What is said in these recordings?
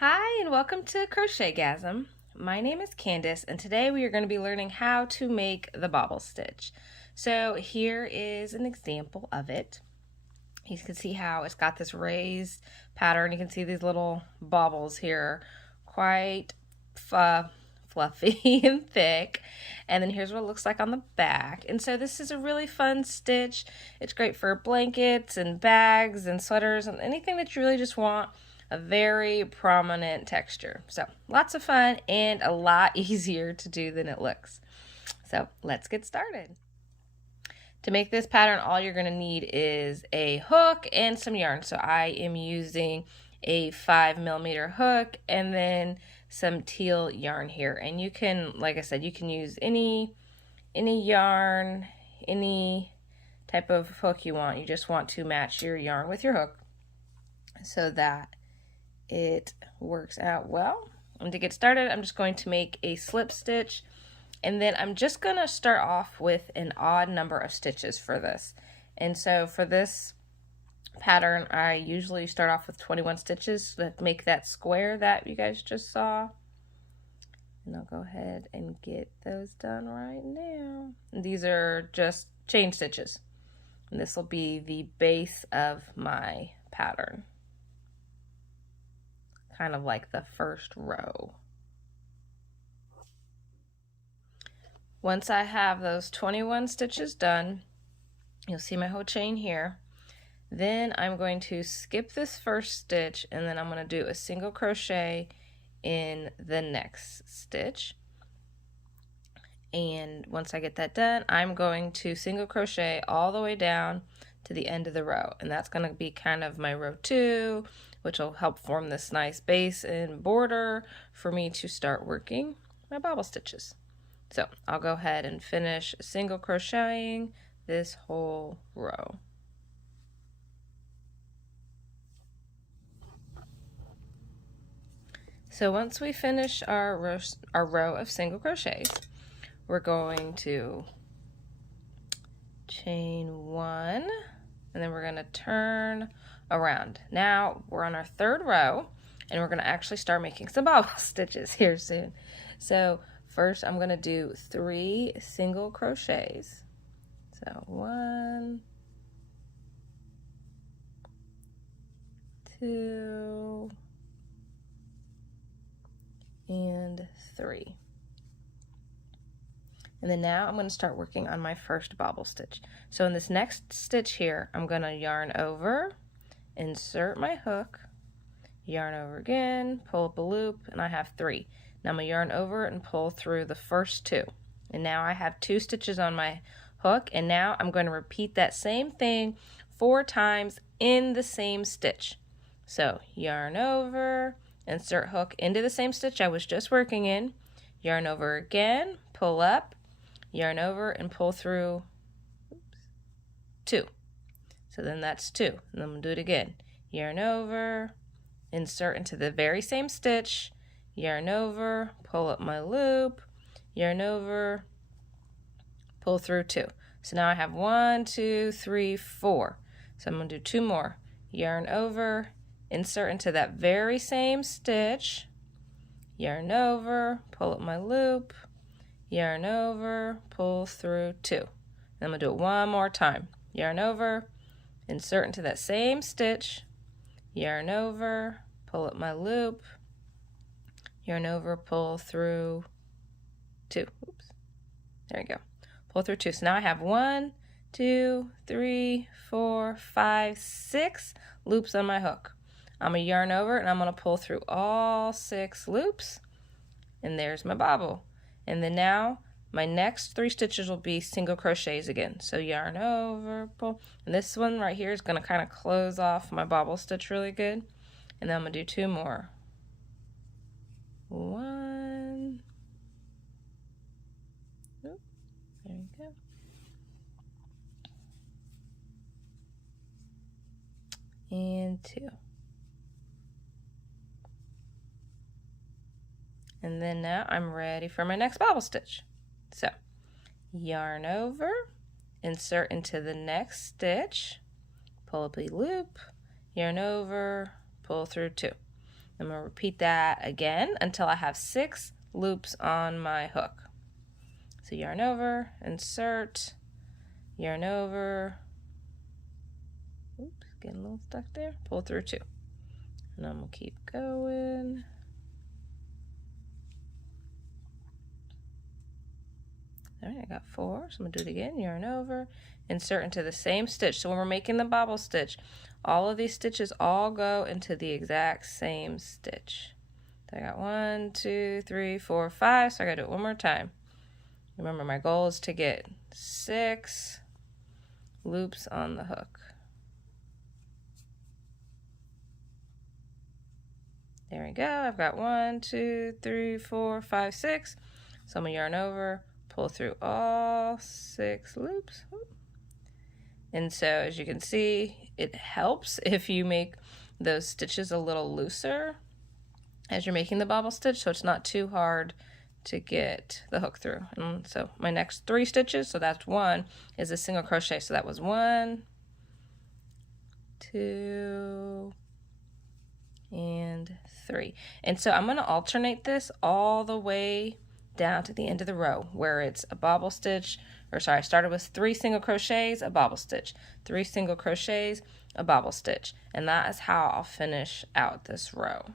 Hi and welcome to Crochetgasm. My name is Candace and today we are going to be learning how to make the bobble stitch. So here is an example of it. You can see how it's got this raised pattern. You can see these little bobbles here, quite fluffy and thick. And then here's what it looks like on the back. And so this is a really fun stitch. It's great for blankets and bags and sweaters and anything that you really just want a very prominent texture. So lots of fun and a lot easier to do than it looks. So let's get started. To make this pattern, all you're going to need is a hook and some yarn. So I am using a 5mm hook and then some teal yarn here. And you can, like I said, you can use any yarn, any type of hook you want. You just want to match your yarn with your hook so that it works out well. And to get started, I'm just going to make a slip stitch, and then I'm just going to start off with an odd number of stitches for this. And so for this pattern, I usually start off with 21 stitches to make that square that you guys just saw. And I'll go ahead and get those done right now. And these are just chain stitches. And this will be the base of my pattern, kind of like the first row. Once I have those 21 stitches done, you'll see my whole chain here. Then I'm going to skip this first stitch and then I'm going to do a single crochet in the next stitch. And once I get that done, I'm going to single crochet all the way down to the end of the row. And that's going to be kind of my row 2, which will help form this nice base and border for me to start working my bobble stitches. So I'll go ahead and finish single crocheting this whole row. So once we finish our row of single crochets, we're going to chain 1 and then we're going to turn around. Now we're on our third row and we're going to actually start making some bobble stitches here soon. So first I'm going to do 3 single crochets. So 1, 2, and 3. And then now I'm going to start working on my first bobble stitch. So in this next stitch here, I'm going to yarn over, insert my hook, yarn over again, pull up a loop, and I have 3. Now I'm going to yarn over and pull through the first 2. And now I have 2 stitches on my hook, and now I'm going to repeat that same thing 4 times in the same stitch. So yarn over, insert hook into the same stitch I was just working in, yarn over again, pull up, yarn over and pull through 2. So then that's 2. And then I'm going to do it again. Yarn over, insert into the very same stitch, yarn over, pull up my loop, yarn over, pull through 2. So now I have 1, 2, 3, 4. So I'm going to do 2 more. Yarn over, insert into that very same stitch, yarn over, pull up my loop, yarn over, pull through 2. And I'm going to do it one more time. Yarn over, insert into that same stitch, yarn over, pull up my loop, yarn over, pull through 2. Oops. There you go. Pull through 2. So now I have 1, 2, 3, 4, 5, 6 loops on my hook. I'm going to yarn over and I'm going to pull through all 6 loops. And there's my bobble. And then now my next 3 stitches will be single crochets again. So yarn over, pull. And this one right here is going to kind of close off my bobble stitch really good. And then I'm going to do 2 more. 1. Oop, there you go. And 2. And then now I'm ready for my next bobble stitch. So yarn over, insert into the next stitch, pull up a loop, yarn over, pull through 2. I'm going to repeat that again until I have 6 loops on my hook. So yarn over, insert, yarn over, oops, getting a little stuck there, pull through 2. And I'm going to keep going. All right, I got 4, so I'm going to do it again, yarn over, insert into the same stitch. So when we're making the bobble stitch, all of these stitches all go into the exact same stitch. So I got 1, 2, 3, 4, 5, so I got to do it one more time. Remember, my goal is to get 6 loops on the hook. There we go. I've got 1, 2, 3, 4, 5, 6. So I'm going to yarn over, pull through all 6 loops. And so as you can see, it helps if you make those stitches a little looser as you're making the bobble stitch, so it's not too hard to get the hook through. And so my next 3 stitches, so that's 1, is a single crochet. So that was 1, 2, and 3. And so I'm going to alternate this all the way down to the end of the row where it's a bobble stitch, or sorry, I started with 3 single crochets, a bobble stitch, 3 single crochets, a bobble stitch, and that is how I'll finish out this row.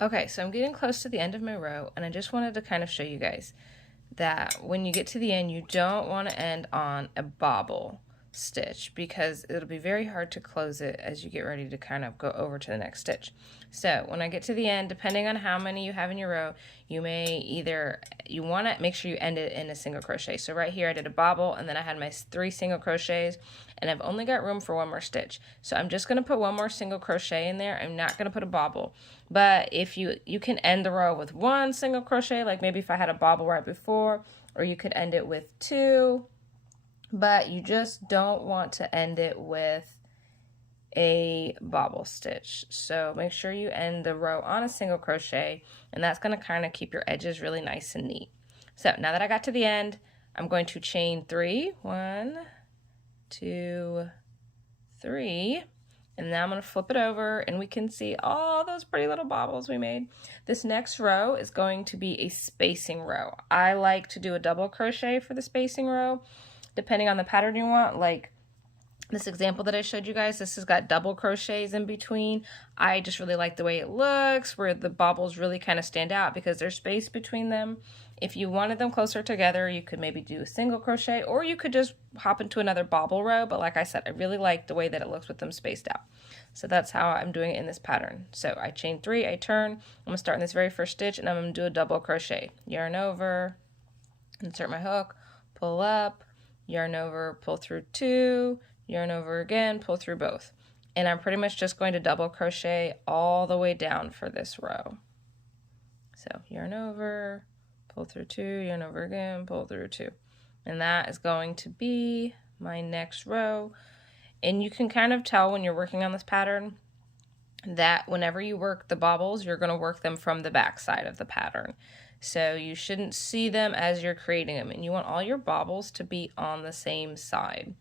Okay, so I'm getting close to the end of my row, and I just wanted to kind of show you guys that when you get to the end, you don't want to end on a bobble stitch because it'll be very hard to close it as you get ready to kind of go over to the next stitch. So when I get to the end, depending on how many you have in your row, you want to make sure you end it in a single crochet. So right here I did a bobble, and then I had my 3 single crochets, and I've only got room for 1 more stitch. So I'm just going to put 1 more single crochet in there. I'm not going to put a bobble. But if you can end the row with 1 single crochet, like maybe if I had a bobble right before, or you could end it with 2, but you just don't want to end it with a bobble stitch. So make sure you end the row on a single crochet, and that's going to kind of keep your edges really nice and neat. So now that I got to the end, I'm going to chain 3, 1, 2, 3, and now I'm going to flip it over, and we can see all those pretty little bobbles we made. This next row is going to be a spacing row. I like to do a double crochet for the spacing row, depending on the pattern you want. Like this example that I showed you guys, this has got double crochets in between. I just really like the way it looks, where the bobbles really kind of stand out because there's space between them. If you wanted them closer together, you could maybe do a single crochet, or you could just hop into another bobble row. But like I said, I really like the way that it looks with them spaced out. So that's how I'm doing it in this pattern. So I chain 3, I turn, I'm gonna start in this very first stitch, and I'm gonna do a double crochet. Yarn over, insert my hook, pull up, yarn over, pull through 2, yarn over again, pull through both. And I'm pretty much just going to double crochet all the way down for this row. So yarn over, pull through 2, yarn over again, pull through 2. And that is going to be my next row. And you can kind of tell when you're working on this pattern that whenever you work the bobbles, you're going to work them from the back side of the pattern. So you shouldn't see them as you're creating them, and you want all your bobbles to be on the same side,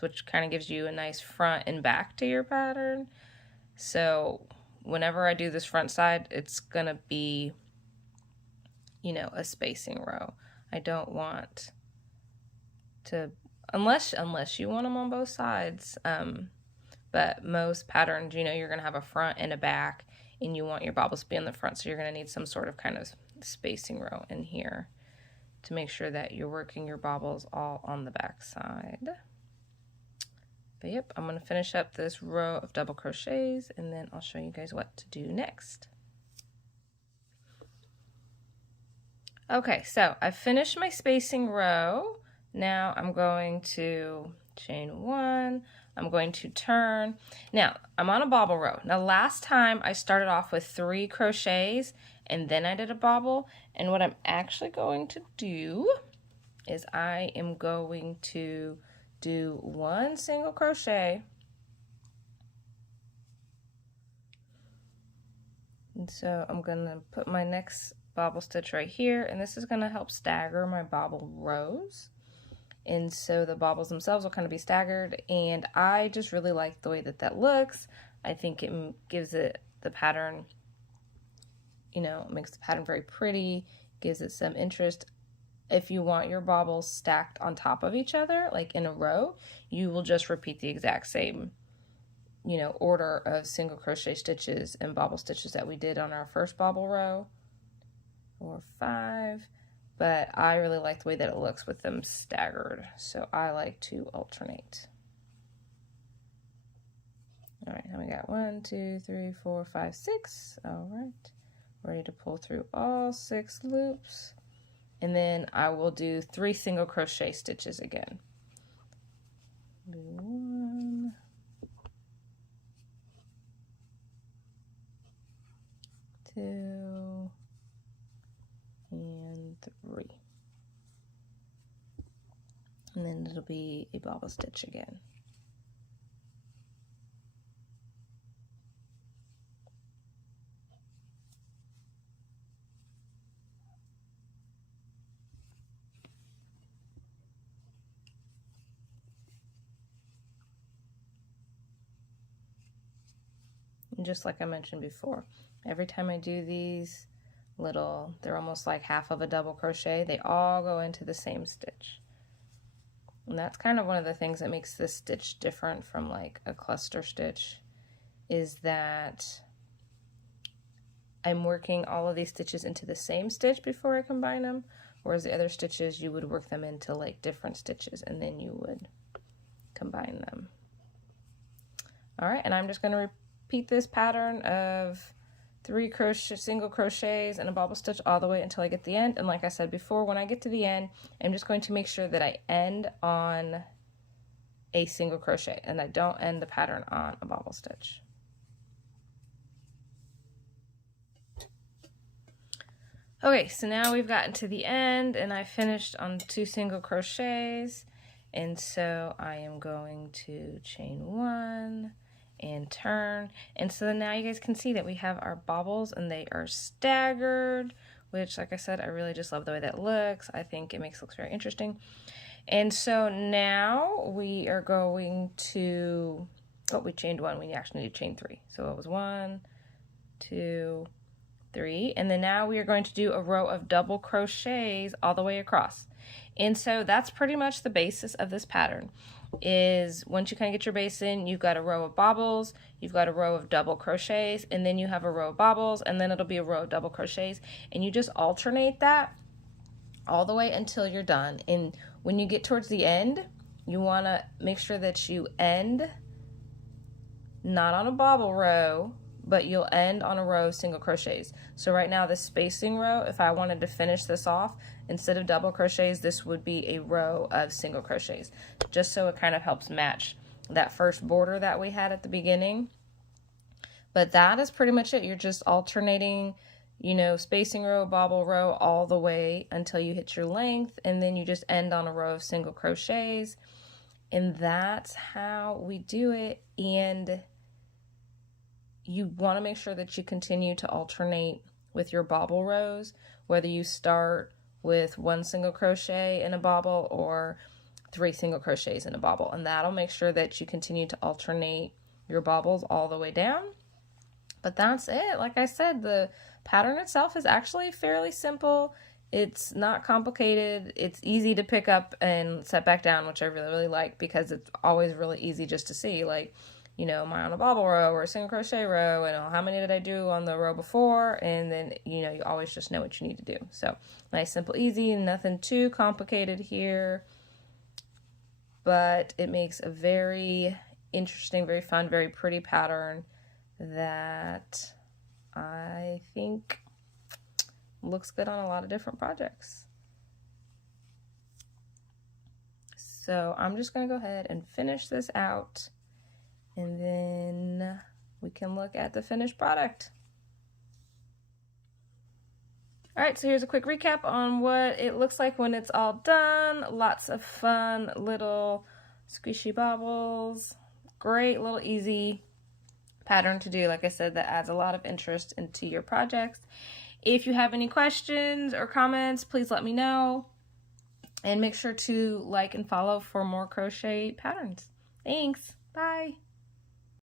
which kind of gives you a nice front and back to your pattern. So whenever I do this front side, it's going to be, you know, a spacing row. I don't want to, unless you want them on both sides. But most patterns, you know, you're going to have a front and a back, and you want your bobbles to be on the front. So you're going to need some sort of kind of spacing row in here to make sure that you're working your bobbles all on the back side. But yep, I'm going to finish up this row of double crochets, and then I'll show you guys what to do next. Okay, so I finished my spacing row. Now I'm going to chain 1, I'm going to turn. Now I'm on a bobble row. Now last time I started off with 3 crochets and then I did a bobble, and what I'm actually going to do is I am going to do 1 single crochet, and so I'm gonna put my next bobble stitch right here, and this is gonna help stagger my bobble rows, and so the bobbles themselves will kind of be staggered, and I just really like the way that that looks. I think it gives it the pattern, you know, makes the pattern very pretty, gives it some interest. If you want your bobbles stacked on top of each other, like in a row, you will just repeat the exact same, you know, order of single crochet stitches and bobble stitches that we did on our first bobble row, or 5. But I really like the way that it looks with them staggered, so I like to alternate. All right, now we got 1, 2, 3, 4, 5, 6. All right, ready to pull through all 6 loops. And then I will do 3 single crochet stitches again. 1, 2, and 3. And then it'll be a bobble stitch again. And just like I mentioned before, every time I do these little, they're almost like half of a double crochet, they all go into the same stitch. And that's kind of one of the things that makes this stitch different from like a cluster stitch, is that I'm working all of these stitches into the same stitch before I combine them, whereas the other stitches you would work them into like different stitches and then you would combine them. All right, and I'm just going to repeat this pattern of 3 single crochets and a bobble stitch all the way until I get to the end. And like I said before, when I get to the end, I'm just going to make sure that I end on a single crochet and I don't end the pattern on a bobble stitch. Okay, so now we've gotten to the end and I finished on 2 single crochets, and so I am going to chain 1 and turn, and so now you guys can see that we have our bobbles and they are staggered, which, like I said, I really just love the way that looks. I think it makes it look very interesting. And so now we are going to, oh, we chained 1, we actually need to chain 3, so it was 1, 2, 3, and then now we are going to do a row of double crochets all the way across. And so that's pretty much the basis of this pattern. Is once you kind of get your base in, you've got a row of bobbles, you've got a row of double crochets, and then you have a row of bobbles, and then it'll be a row of double crochets, and you just alternate that all the way until you're done. And when you get towards the end, you want to make sure that you end not on a bobble row, but you'll end on a row of single crochets. So right now, this spacing row, if I wanted to finish this off, instead of double crochets, this would be a row of single crochets, just so it kind of helps match that first border that we had at the beginning. But that is pretty much it. You're just alternating, you know, spacing row, bobble row, all the way until you hit your length, and then you just end on a row of single crochets. And that's how we do it. And you want to make sure that you continue to alternate with your bobble rows, whether you start with 1 single crochet in a bobble or 3 single crochets in a bobble, and that'll make sure that you continue to alternate your bobbles all the way down. But that's it. Like I said, the pattern itself is actually fairly simple. It's not complicated. It's easy to pick up and set back down, which I really, really like, because it's always really easy just to see, like, you know, am I on a bobble row or a single crochet row, and how many did I do on the row before, and then, you know, you always just know what you need to do. So nice, simple, easy, nothing too complicated here, but it makes a very interesting, very fun, very pretty pattern that I think looks good on a lot of different projects. So I'm just going to go ahead and finish this out, and then we can look at the finished product. All right, so here's a quick recap on what it looks like when it's all done. Lots of fun little squishy bobbles. Great little easy pattern to do, like I said, that adds a lot of interest into your projects. If you have any questions or comments, please let me know. And make sure to like and follow for more crochet patterns. Thanks. Bye.